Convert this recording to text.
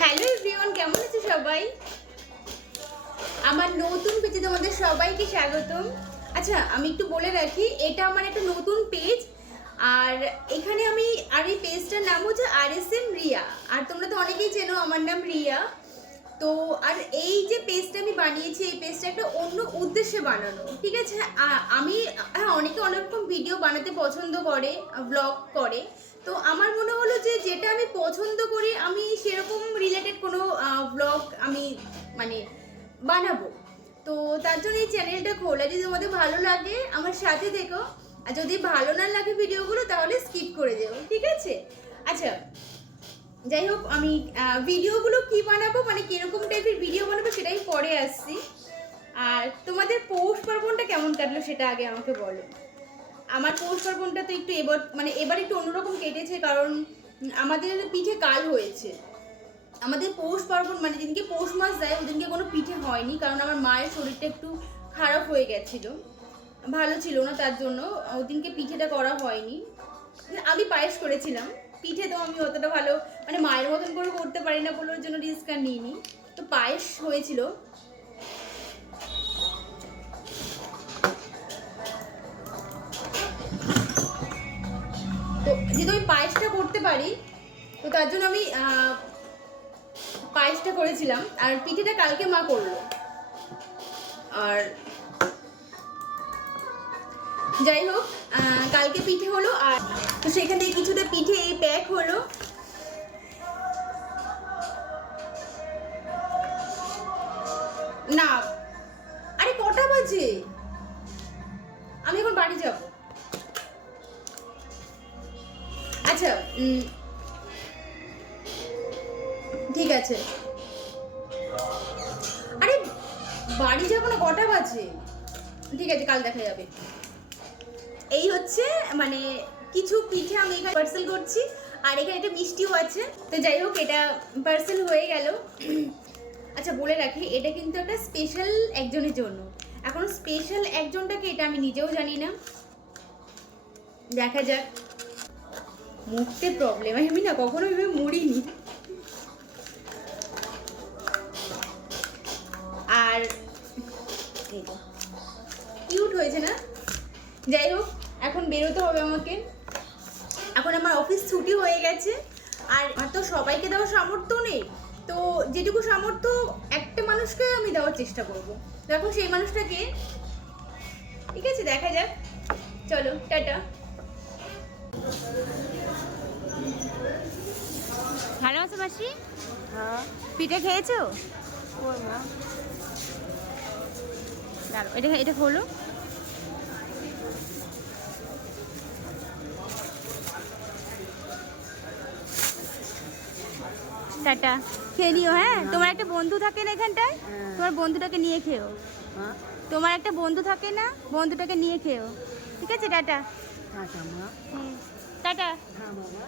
Hello everyone, কেমন আছো সবাই? আমার নতুন পেজে তোমাদের সবাইকে স্বাগতম। আচ্ছা, আমি একটু বলে রাখি, এটা আমার একটা নতুন পেজ। আর এখানে এই পেজটার নাম হচ্ছে RSM রিয়া। আর তোমরা তো অনেকেই চেনো আমার নাম রিয়া। তো আর এই যে পেজটা আমি বানিয়েছি, এই পেজটা একটা অন্য উদ্দেশ্যে বানানো, ঠিক আছে? আমি অনেকে অনেক রকম ভিডিও বানাতে পছন্দ করে, ব্লগ করে। তো আমার মনে হলো যে যেটা আমি পছন্দ করি, আমি সেরকম রিলেটেড কোনো ব্লগ আমি মানে বানাবো। তো তার জন্য এই চ্যানেলটা খোলা। যদি তোমাদের ভালো লাগে আমার সাথে থেকো, আর যদি ভালো না লাগে ভিডিওগুলো তাহলে স্কিপ করে দেবো, ঠিক আছে? আচ্ছা, যাই হোক, আমি ভিডিওগুলো কি বানাবো, মানে কিরকম টাইপের ভিডিও বানাবো সেটাই পরে আসছি। আর তোমাদের পৌষ পার্বণটা কেমন কাটলো সেটা আগে আমাকে বলো। আমার পৌষ পার্বণটা তো একটু এবার একটু অন্যরকম কেটেছে, কারণ আমাদের পিঠে কাল হয়েছে। আমাদের পৌষ পার্বণ মানে যেদিনকে পৌষ মাস যায় ওদিনকে কোনো পিঠে হয়নি, কারণ আমার মায়ের শরীরটা একটু খারাপ হয়ে গেছিলো, ভালো ছিল না, তার জন্য ওদিনকে পিঠেটা করা হয়নি। আমি পায়েস করেছিলাম, পিঠে তো আমি অতটা ভালো মানে মায়ের মতন করে করতে পারি না বলে ওর জন্য রিস্ক আর নিইনি। তো পায়েস হয়েছিল। তো যেহেতু আমি পায়েসটা করতে পারি, তো তার জন্য আমি পায়েসটা করেছিলাম। আর পিঠেটা কালকে মা করলো। আর যাই হোক, কালকে পিঠে হলো। আর তো সেখান থেকে কিছুটা পিঠে এই প্যাক হলো। না, আরে কটা বাজে? আমি এখন বাড়ি যাব। আচ্ছা, ঠিক আছে। আরে বাড়ি যাবো না, কটা বাজে? ঠিক আছে, কাল দেখা যাবে। এই হচ্ছে মানে কিছু পিঠে আমি এখানে পার্সেল করছি, আর এখানে একটা মিষ্টিও আছে। তো যাই হোক, এটা পার্সেল হয়ে গেল। আচ্ছা, বলে রাখি, এটা কিন্তু একটা স্পেশাল একজনের জন্য। এখন স্পেশাল একজনটাকে এটা আমি নিজেও জানি না, দেখা যাক। মুখতে প্রবলেম, আমি না কখনো এভাবে মুড়িনি। আর কিউট হয়েছে না? যাই হোক, এখন বেরোতে হবে আমাকে। এখন আমার অফিস ছুটি হয়ে গেছে। আর আমার তো সবাইকে দেওয়ার সামর্থ্য নেই, তো যেটুকু সামর্থ্য একটা মানুষকে আমি দেওয়ার চেষ্টা করব। দেখো সেই মানুষটাকে, ঠিক আছে? দেখা যাক, চলো টাটা। ভালো আছো মাসি? হ্যাঁ, পিঠে খেয়েছো? এটা এটা হলো। টাটা, খেয়ে নিও। হ্যাঁ, তোমার একটা বন্ধু থাকে না এখানটায়, তোমার বন্ধুটাকে নিয়ে খেও। তোমার একটা বন্ধু থাকে না, বন্ধুটাকে নিয়ে খেও, ঠিক আছে? টাটা। টাটা মা। টাটা। হ্যাঁ বাবা।